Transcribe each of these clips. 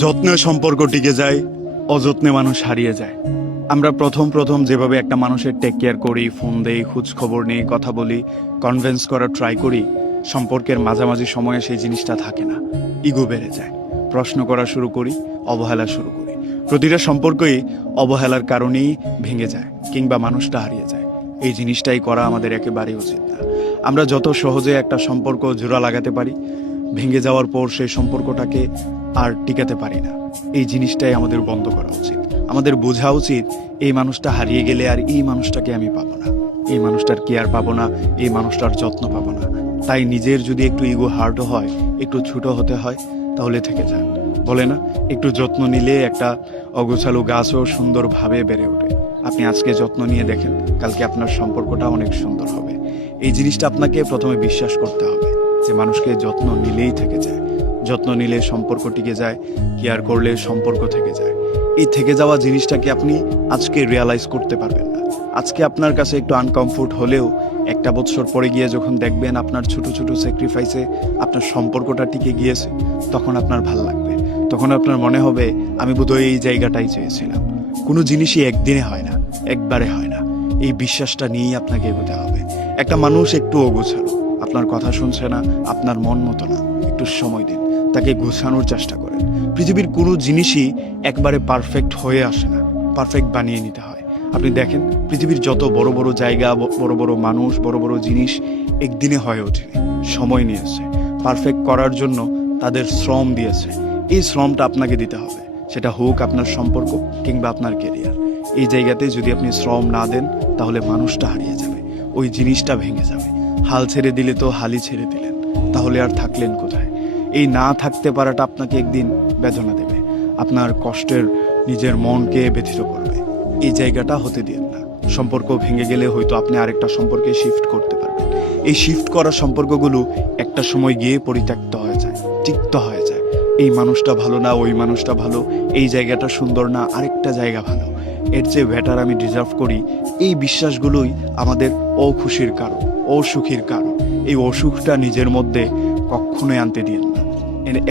যত্নে সম্পর্ক টিকে যায়, অযত্নে মানুষ হারিয়ে যায়। আমরা প্রথম যেভাবে একটা মানুষের টেক কেয়ার করি, ফোন দেই, খোঁজ খবর নেই, কথা বলি, কনভিন্স করার ট্রাই করি, সম্পর্কের মাঝামাঝি সময়ে সেই জিনিসটা থাকে না, ইগো বেড়ে যায়। প্রশ্ন করা শুরু করি, অবহেলা শুরু করি। প্রতিটা সম্পর্কই অবহেলার কারণেই ভেঙে যায় কিংবা মানুষটা হারিয়ে যায়। এই জিনিসটাই করা আমাদের একেবারেই উচিত না। আমরা যত সহজে একটা সম্পর্ক জোড়া লাগাতে পারি, ভেঙে যাওয়ার পর সেই সম্পর্কটাকে আর টিকাতে পারি না। এই জিনিসটাই আমাদের বন্ধ করা উচিত। আমাদের বোঝা উচিত এই মানুষটা হারিয়ে গেলে আর এই মানুষটাকে আমি পাবো না, এই মানুষটার কেয়ার পাবো না, এই মানুষটার যত্ন পাবো না। তাই নিজের যদি একটু ইগো হার্টও হয়, একটু ছোট হতে হয়, তাহলে থেকে যান। বলে না, একটু যত্ন নিলে একটা অগোছালো গাছও সুন্দরভাবে বেড়ে ওঠে। আপনি আজকে যত্ন নিয়ে দেখেন, কালকে আপনার সম্পর্কটা অনেক সুন্দর হবে। এই জিনিসটা আপনাকে প্রথমে বিশ্বাস করতে হবে যে মানুষকে যত্ন নিলেই থেকে যায়, যত্ন নিলে সম্পর্ক টিকে যায়, কেয়ার করলে সম্পর্ক থেকে যায়। এই থেকে যাওয়া জিনিসটাকে আপনি আজকে রিয়ালাইজ করতে পারবেন না। আজকে আপনার কাছে একটু আনকমফোর্ট হলেও একটা বছর পরে গিয়ে যখন দেখবেন আপনার ছোট ছোট স্যাক্রিফাইসে আপনার সম্পর্কটা টিকে গিয়েছে, তখন আপনার ভাল লাগবে। তখন আপনার মনে হবে আমি বোধহয় এই জায়গাটাই চেয়েছিলাম। কোনো জিনিসই একদিনে হয় না, একবারে হয় না। এই বিশ্বাসটা নিয়েই আপনাকে এগোতে হবে। একটা মানুষ একটু অগোছালো, আপনার কথা শুনছে না, আপনার মন মতো না, একটু সময় দিন, তাকে গোছানোর চেষ্টা করেন। পৃথিবীর কোনো জিনিসই একবারে পারফেক্ট হয়ে আসে না, পারফেক্ট বানিয়ে নিতে হয়। আপনি দেখেন পৃথিবীর যত বড় বড় জায়গা, বড় বড় মানুষ, বড় বড় জিনিস একদিনে হয়ে ওঠেনি, সময় নিয়েছে। পারফেক্ট করার জন্য তাদের শ্রম দিয়েছে। এই শ্রমটা আপনাকে দিতে হবে, সেটা হোক আপনার সম্পর্ক কিংবা আপনার কেরিয়ার। এই জায়গাতে যদি আপনি শ্রম না দেন, তাহলে মানুষটা হারিয়ে যাবে, ওই জিনিসটা ভেঙে যাবে। হাল ছেড়ে দিলে তো হালই ছেড়ে দিলেন, তাহলে আর থাকলেন কোথায়? এই না থাকতে পারাটা আপনাকে একদিন বেদনা দেবে, আপনার কষ্টের নিজের মনকে ব্যথিত করবে। এই জায়গাটা হতে দিন না। সম্পর্ক ভেঙে গেলে হয়তো আপনি আরেকটা সম্পর্কে শিফট করতে পারবেন। এই শিফট করা সম্পর্কগুলো একটা সময় গিয়ে পরিত্যক্ত হয়ে যায়, তিক্ত হয়ে যায়। এই মানুষটা ভালো না, ওই মানুষটা ভালো, এই জায়গাটা সুন্দর না, আরেকটা জায়গা ভালো, এর চেয়ে বেটার আমি ডিজার্ভ করি। এই বিশ্বাসগুলোই আমাদের অখুশির কারণ, অসুখীর কারণ। এই অসুখটা নিজের মধ্যে কখনোই আনতে দিন না।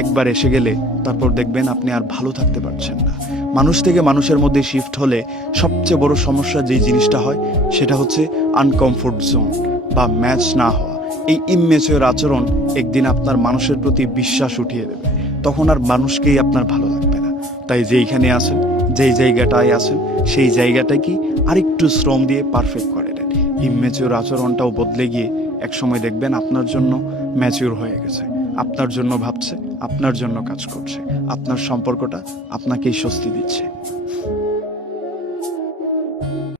একবার এসে গেলে তারপর দেখবেন আপনি আর ভালো থাকতে পারছেন না। মানুষ থেকে মানুষের মধ্যে শিফট হলে সবচেয়ে বড় সমস্যা যেই জিনিসটা হয়, সেটা হচ্ছে আনকমফোর্ট জোন বা ম্যাচ না হওয়া। এই ইমম্যাচিওর আচরণ একদিন আপনার মানুষের প্রতি বিশ্বাস উঠিয়ে দেবে। তখন আর মানুষকেই আপনার ভালো লাগবে না। তাই যেইখানে আছেন, যেই জায়গাটায় আছেন, সেই জায়গাটায় কি আরেকটু শ্রম দিয়ে পারফেক্ট করে দেন। ইমম্যাচিওর আচরণটাও বদলে গিয়ে একসময় দেখবেন আপনার জন্য ম্যাচিওর হয়ে গেছে, আপনার জন্য ভাবছে, আপনার জন্য কাজ করছে, আপনার সম্পর্কটা আপনাকেই স্বস্তি দিচ্ছে।